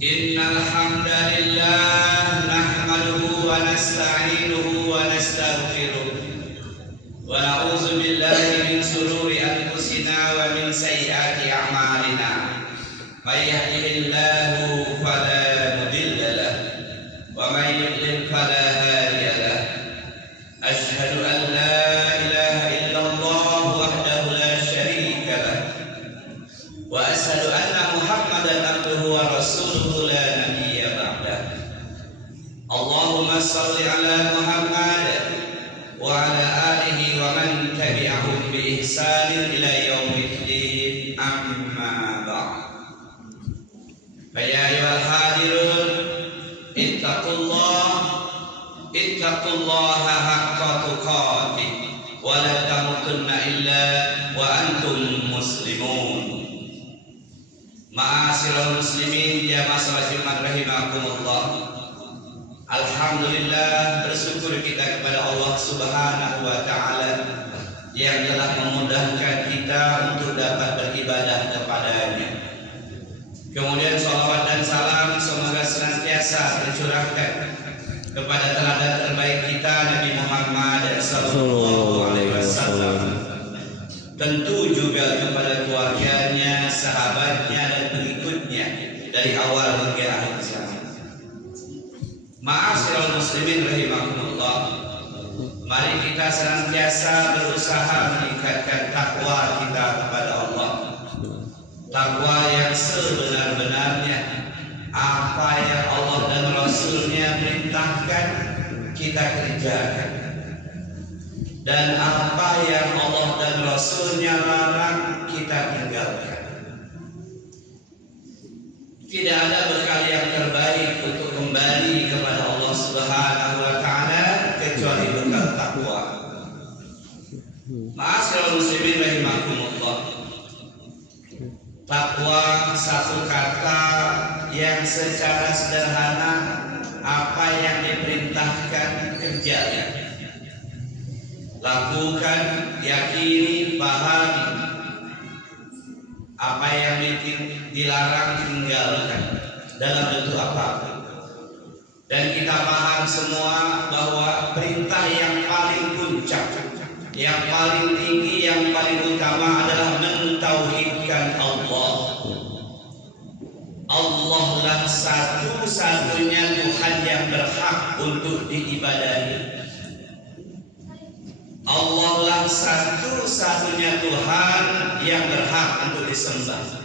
Innal hamdalillah nahmaduhu wa nasta'inuhu wa nastaghfiruh wa na'udzu billahi min shururi anfusina wa min sayyiati a'malina. May yahdihillahu fala mudilla lahu wa may yudlil fala hadiya lahu. Asyhadu an la ilaha illallah wahdahu la syarika lahu wa asyhadu anna Muhammadan abduhu wa rasuluhu la nabiyya ba'dah. Allahumma shalli ala Muhammad wa ala alihi wa man tabi'ahum bi ihsanin ila yaumiddin, amma ba'd. Fa ya ayyuhal hadirun ittaqullaha haqqa tuqatih wa la tamutunna illa wa antum muslimun. Ma'asyiral muslimin ya masyarakat Jumat rahimakumullah. Alhamdulillah, bersyukur kita kepada Allah Subhanahu wa taala yang telah memudahkan kita untuk dapat beribadah kepadanya. Kemudian salawat dan salam semoga senantiasa tercurahkan kepada teladan terbaik kita Nabi Muhammad sallallahu alaihi wasallam. Tentu juga kepada keluarganya, sahabatnya, dan pengikutnya dari awal hingga akhir zaman. Ma'asyiral muslimin rahimakumullah, mari kita senantiasa berusaha meningkatkan takwa kita kepada Allah. Takwa yang sebenar-benarnya, apa yang Allah dan Rasulnya perintahkan kita kerjakan, dan apa yang Allah dan Rasulnya larang kita tinggalkan. Tidak ada bekal yang terbaik untuk kembali kepada Allah Subhanahu wa taala kecuali bekal takwa. Ma'asyiral muslimin rahimakumullah, takwa satu kata yang secara sederhana apa yang diperintahkan kerjakan, lakukan, yakini, pahami. Apa yang dilarang tinggalkan dalam bentuk apapun. Dan kita paham semua bahwa perintah yang paling puncak, yang paling tinggi, yang paling utama adalah mentauhidkan Allah. Allah lah satu-satunya Tuhan yang berhak untuk diibadahi. Allah lah satu-satunya Tuhan yang berhak untuk disembah.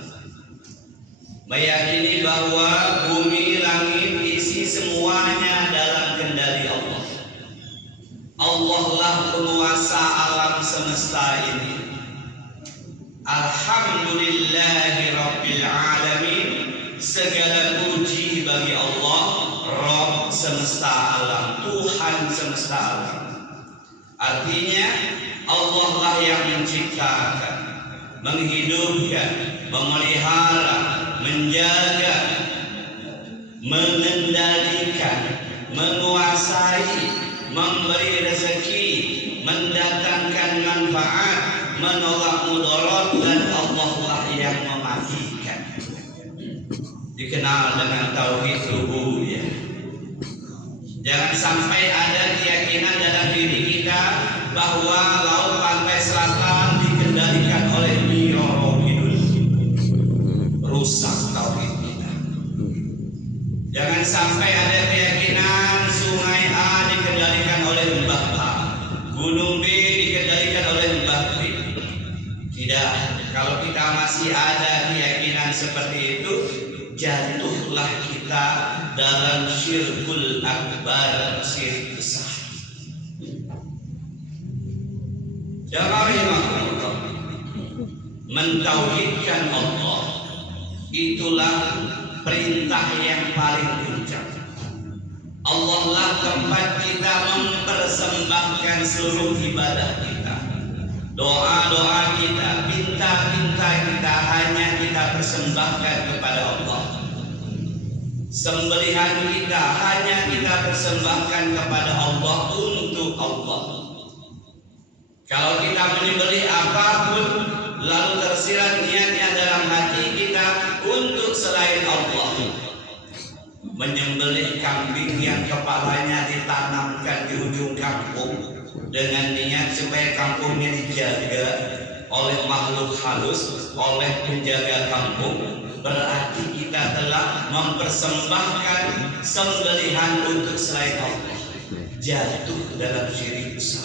Meyakini bahwa bumi, langit, isi semuanya dalam kendali Allah. Allah lah penguasa alam semesta ini. Alhamdulillahi rabbil alamin. Segala puji bagi Allah, Rabb semesta alam, Tuhan semesta alam. Artinya Allah lah yang menciptakan, menghidupkan, memelihara, menjaga, mengendalikan, menguasai, memberi rezeki, mendatangkan manfaat, menolak mudarat, dan Allah lah yang mematikan. Dikenal dengan tauhid rububiyah. Jangan sampai ada keyakinan dalam diri kita bahwa laut pantai selatan dikendalikan oleh Nyi. Rusak tauhid kita. Jangan sampai ada keyakinan sungai A dikendalikan oleh Mbah A, gunung B dikendalikan oleh Mbah B. Tidak. Kalau kita masih ada keyakinan seperti itu, jatuhlah kita dalam syirkul akbar, syirik besar. Jamaah, mentauhidkan Allah itulah perintah yang paling puncak. Allah lah tempat kita mempersembahkan seluruh ibadah kita, doa-doa kita, pinta-pinta kita hanya kita persembahkan kepada Allah. Sembelihan kita hanya kita persembahkan kepada Allah, untuk Allah. Kalau kita menyembelih apapun lalu tersirat niatnya dalam hati kita untuk selain Allah, menyembelih kambing yang kepalanya ditanamkan di ujung kampung dengan niat supaya kampungnya dijaga oleh makhluk halus, oleh penjaga kampung, berarti kita telah mempersembahkan sembelihan untuk selain Allah, jatuh dalam syirik besar.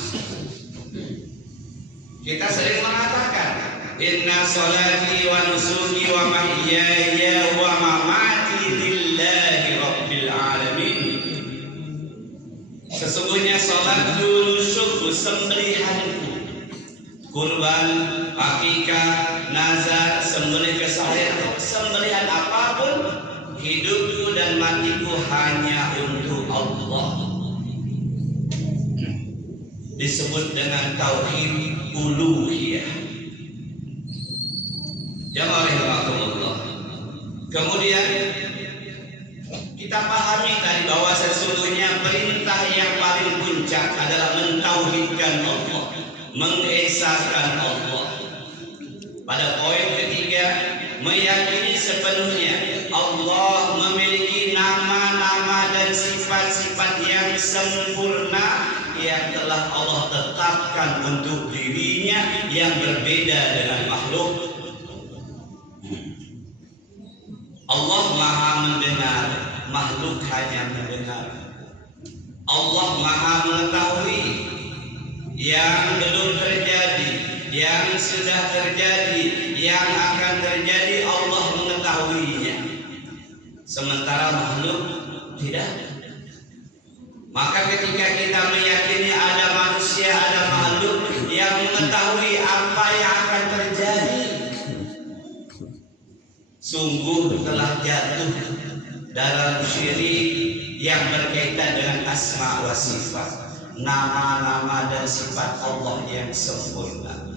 Kita sering mengatakan inna sholati wa nusuki wa mahyaya wa mamati lillahi rabbil alamin. Sesungguhnya salatku, nusukku, sembelihanku, kurban, akikah, nazar, sembelih kesalahan, sembelihan apapun, hidupku dan matiku hanya untuk Allah. Disebut dengan tauhid uluhiyah. Jamaah rahimakumullah. Kemudian kita pahami tadi bahwa sesungguhnya perintah yang paling puncak adalah mentauhidkan Allah, mengesahkan Allah. Pada poin ketiga, meyakini sepenuhnya Allah memiliki nama-nama dan sifat-sifat yang sempurna yang telah Allah tetapkan untuk dirinya yang berbeda dengan makhluk. Allah Maha mendengar, makhluk hanya mendengar. Allah Maha mengetahui yang belum terjadi, yang sudah terjadi, yang akan terjadi, Allah mengetahuinya. Sementara makhluk tidak. Maka ketika kita meyakini ada manusia, ada makhluk yang mengetahui apa yang akan terjadi, sungguh telah jatuh dalam syirik yang berkaitan dengan asma wa sifat, nama-nama dan sifat Allah yang sempurna.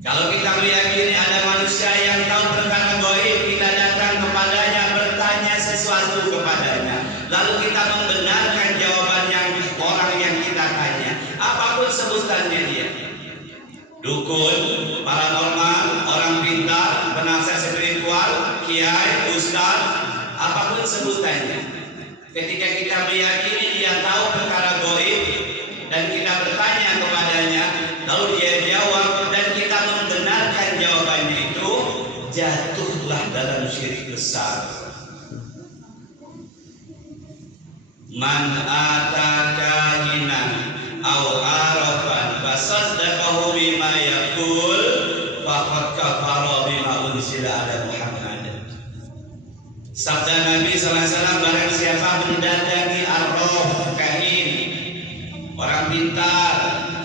Kalau kita meyakini ada manusia yang tahu perkara gaib, kita datang kepadanya, bertanya sesuatu kepadanya, lalu kita membenarkan jawaban yang orang yang kita tanya, apapun sebutannya dia, dukun, paranormal, orang pintar, penasihat spiritual, kiai, ustaz, apapun sebutannya. Ketika kita meyakini dia tahu perkara gaib dan kita bertanya kepadanya, lalu dia jawab dan kita membenarkan jawabannya itu, jatuhlah dalam syirik besar. Man ataka hinan aw arafan fasaddaqahu bima yaqul faqad kafara bima unzila ala Muhammad. Sabda Nabi sallallahu alaihi wasallam, barang siapa mendatangi arraf, kahin, orang pintar,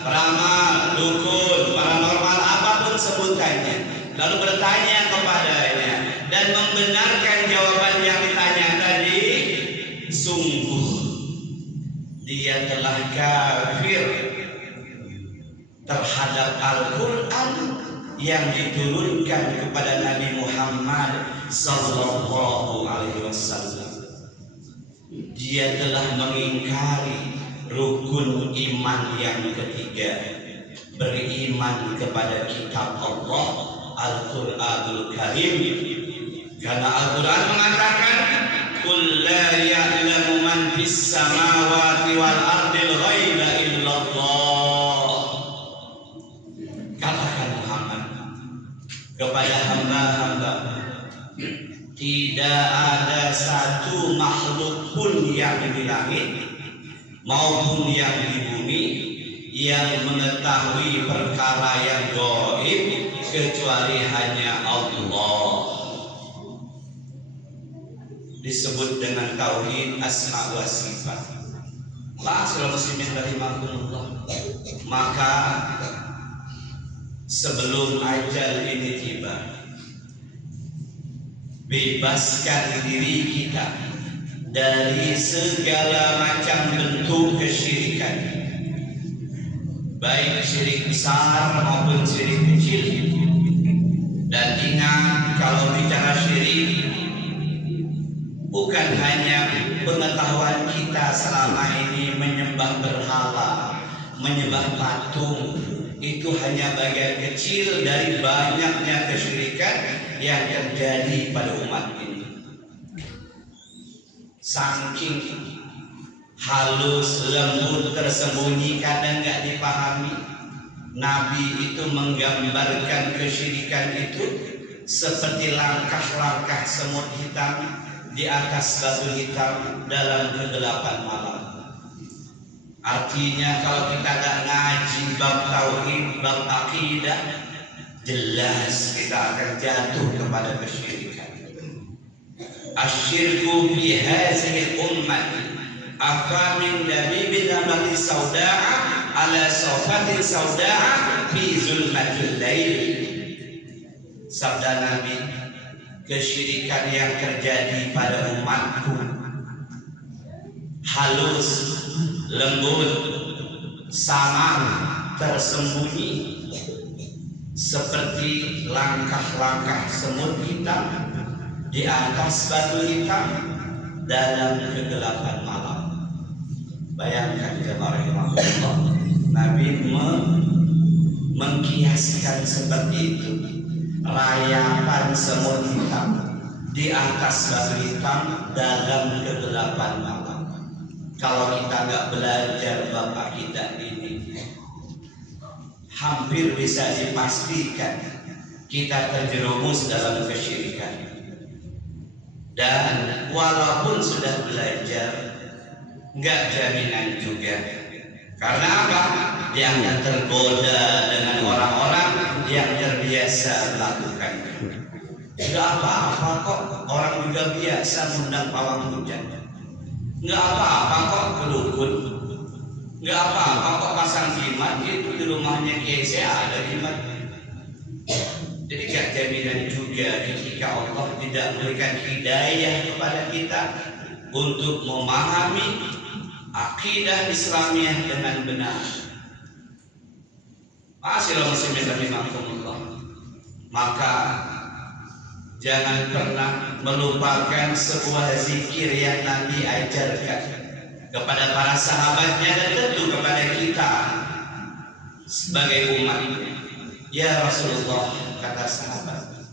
peramal, dukun, paranormal, apapun sebutannya, lalu bertanya kepadanya dan membenarkan jawaban yang ditanya tadi, sungguh dia telah kafir terhadap Al-Quran yang diturunkan kepada Nabi Muhammad sallallahu alaihi wasallam. Dia telah mengingkari rukun iman yang ketiga, beriman kepada kitab Allah Al-Quranul Karim, karena Al-Quran mengatakan qul la ya'lamu man fis samawati wal ardil ghaiba illallah. Katakan Muhammad kepada hamba-hamba, tidak ada satu makhluk pun yang di langit maupun yang di bumi yang mengetahui perkara yang gaib kecuali hanya Allah. Disebut dengan tauhid asma wa sifat. Ma'asyiral muslimin rahimakumullah. Maka sebelum ajal ini tiba, bebaskan diri kita dari segala macam bentuk kesyirikan, baik syirik besar maupun syirik kecil. Dan ingat, kalau bicara syirik, bukan hanya pengetahuan kita selama ini menyembah berhala, menyembah patung, itu hanya bagian kecil dari banyaknya kesyirikan yang terjadi pada umat ini. saking halus, lembut, tersembunyi, kadang nggak dipahami. Nabi itu menggambarkan kesyirikan itu seperti langkah-langkah semut hitam di atas batu hitam dalam kegelapan malam. Artinya kalau kita nggak ngaji bab tauhid, bab akidah, jelas kita akan jatuh kepada kesyirikan. Asyirku fi hadhihi ummah afa min labibin namati sauda'a ala sawfatin sauda'a fi zulmatil lail. Sabda Nabi, kesyirikan yang terjadi pada umatku halus, lembut, samar, tersembunyi seperti langkah-langkah semut hitam di atas batu hitam dalam kegelapan malam. Bayangkan jemaah Allah, Nabi mengkiaskan seperti itu, rayapan semut hitam di atas batu hitam dalam kegelapan malam. Kalau kita nggak belajar bab akidah ini, hampir bisa dipastikan kita terjerumus dalam kesyirikan. Dan walaupun sudah belajar, nggak jaminan juga. Karena apa? Yang tergoda dengan orang-orang yang terbiasa melakukannya. Nggak apa-apa kok, orang juga biasa mengundang pawang hujan. Nggak apa-apa kok kedukun. Nggak apa-apa kok pasang jimat, itu di rumahnya Kiai ada jimat. Jadi gak jaminan juga ketika Allah tidak memberikan hidayah kepada kita untuk memahami akidah Islamiah dengan benar. Ma'asyiral muslimin rahimakumullah. Maka jangan pernah melupakan sebuah zikir yang Nabi ajarkan kepada para sahabatnya dan tentu kepada kita sebagai umatnya. Ya Rasulullah, kata sahabat,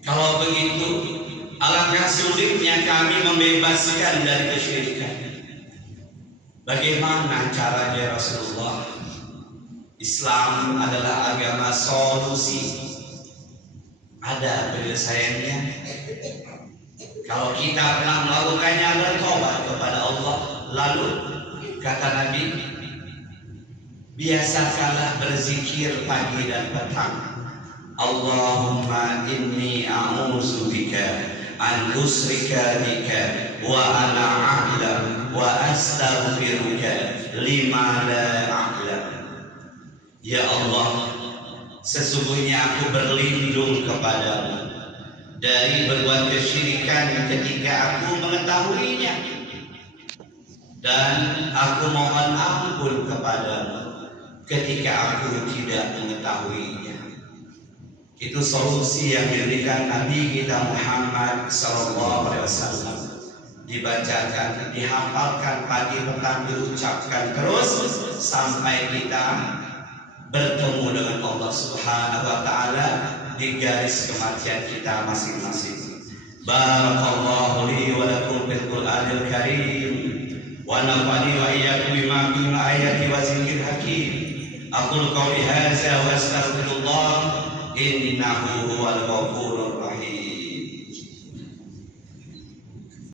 kalau begitu alangkah sulitnya kami membebaskan dari kesyirikan. Bagaimana caranya Rasulullah? Islam adalah agama solusi, ada penyelesaiannya. Kalau kita pernah melakukannya, bertobat kepada Allah. Lalu kata Nabi, biasakanlah berzikir pagi dan petang. Allahumma inni a'udzubika an usyrika bika wa ana a'lam wa astaghfiruka lima la a'lam. Ya Allah, sesungguhnya aku berlindung kepadamu dari berbuat kesyirikan ketika aku mengetahuinya, dan aku mohon ampun kepadamu ketika aku tidak mengetahuinya. Itu solusi yang diberikan Nabi kita Muhammad SAW. Dibacakan, dihafalkan pagi petang, diucapkan terus sampai kita bertemu dengan Allah Subhanahu wa Ta'ala di garis kematian kita masing-masing. Barakallahu li wa lakum bil Qur'anil Karim wa nafa'ani wa iyyakum bima fihi ayati wa zikril hakim. Aqulu qawli hadza wa astaghfirullah innahu huwal ghafurur